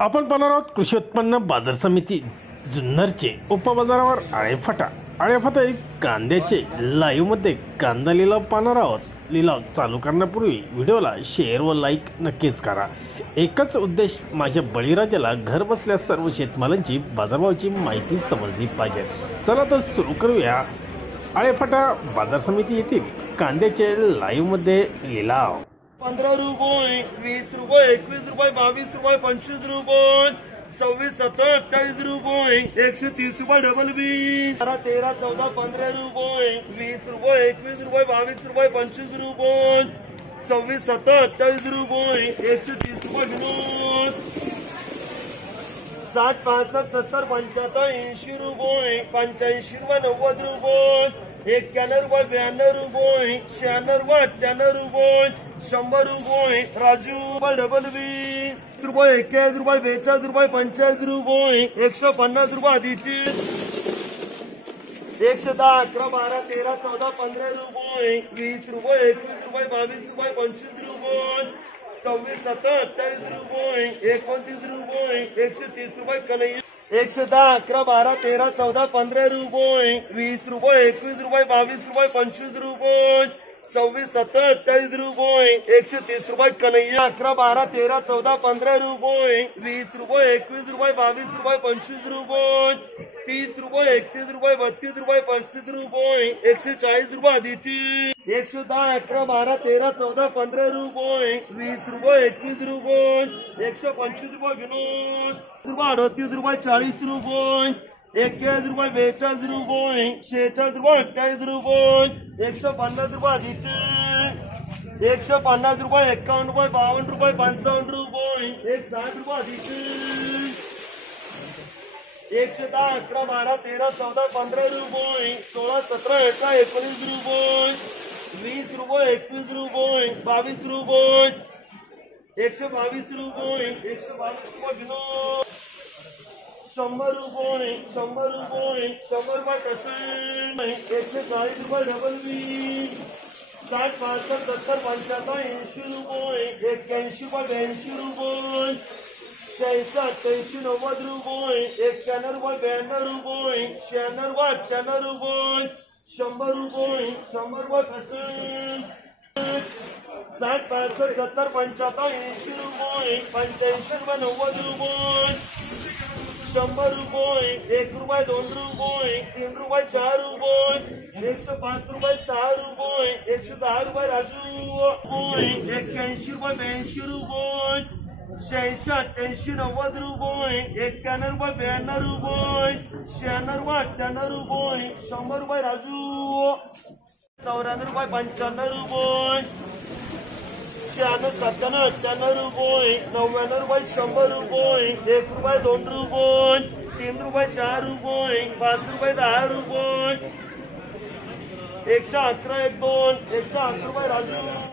आपण पाहणार आहोत कृषी उत्पन्न बाजार समिती जुन्नरचे उपबाजारावर आळेफाटा कांद्याचे लाईव्हमध्ये कांदा लिलाव पाहणार आहोत। लिलाव चालू करण्यापूर्वी व्हिडिओला शेअर व लाईक नक्कीच करा। एकच उद्देश, माझ्या बळीराजाला घर बसल्या सर्व शेतमालांची बाजारभावाची माहिती समजली पाहिजे। चला तर सुरू करूया। आळेफाटा बाजार समिती येथील कांद्याचे लाईव्हमध्ये लिलाव 15 रुपये, 20 रुपये, 21 रुपये, 22 रुपये, 25 रुपये, 26, 27, 28 रुपये, 130 रुपये डबल बी, 12, 13, 14, 15 रुपये, 20 रुपये, 21 रुपये, 22 रुपये, 25 रुपये, 26, 27, 28 रुपये, 130 रुपये विनोद, 60, 65, 70, 75, 80 रुपये, 85 रुपये, 90 रुपये, 91 रुपये, 92 रुपये, 96 रुपये, 98 रुपये, 100 रुपये राजू डबल बी, रुपये 41 रुपये, 42 रुपये, 45 रुपये, 150 रुपये आदिती, 110, 11, 12, 13, 14, 15 रुपये, 20 रुपये, 21 रुपये, 22 रुपये, 25 रुपये, 26, 27, 28 रुपये, 29 रुपये, 130 रुपये कन्हैया, 110, 11, 12, 13, 14, 15 रुपये, 20 रुपये, 21 रुपये, 22 रुपये, 25 रुपये, 26, 27, 28 रुपये, 130 रुपये कन्हैया, 11, 12, 13, 14, 15 रुपये, 20 रुपये, 21 रुपये, 22 रुपये, 25 रुपये, 30 रुपये, 31 रुपये, 32 रुपये, 35 रुपये, 140 रुपये आदिती, 110, 11, 12, 13, 14, 15 रुपये, 20 रुपये, 21 रुपये, 125 रुपये विनोद, 38 रुपये, 40 रुपये, 41 रुपये, 42 रुपये, 46 रुपये, 28 रुपये, 150 रुपये आदिती, 150 रुपये, 51 रुपये, 52 रुपये, 55 रुपये, 160 रुपये आदिती, 110, 11, 12, 13, 14, 15 रुपये, 16, 17, 18, 19 रुपये, 20 रुपये, 21 रुपये, 22 रुपये, 122 रुपये, 122 रुपये विनोद, 100 रुपये, 100 रुपये, 100 रुपये कसे, 140 रुपये डबल बी, 60, 65, 70, 75, 80 रुपये, 81 रुपये, 82 रुपये, 86, 88, 90 रुपये, 91 रुपये, 92 रुपये, 96 रुपये, 98 रुपये, 100 रुपये, 100 रुपये कसे, 60, 65, 70, 75, 80 रुपये, 85 रुपये, 90 रुपये, 100 रुपये, 1 रुपये, 2 रुपये, 3 रुपये, 4 रुपये, 105 रुपये, 6 रुपये, 110 रुपये राजू, 81 रुपये, 82 रुपये, 86, 88, 90 रुपये, 91 रुपये, 92 रुपये, 96 रुपये, 98 रुपये, 100 रुपये राजू, 94 रुपये, 95 रुपये, 96, 97, 98 रुपये, 99 रुपये, 100 रुपये, 1 रुपये, 2 रुपये, 3 रुपये, 4 रुपये, 5 रुपये, 10 रुपये, 111, 1, 2, 111 रुपये राजू.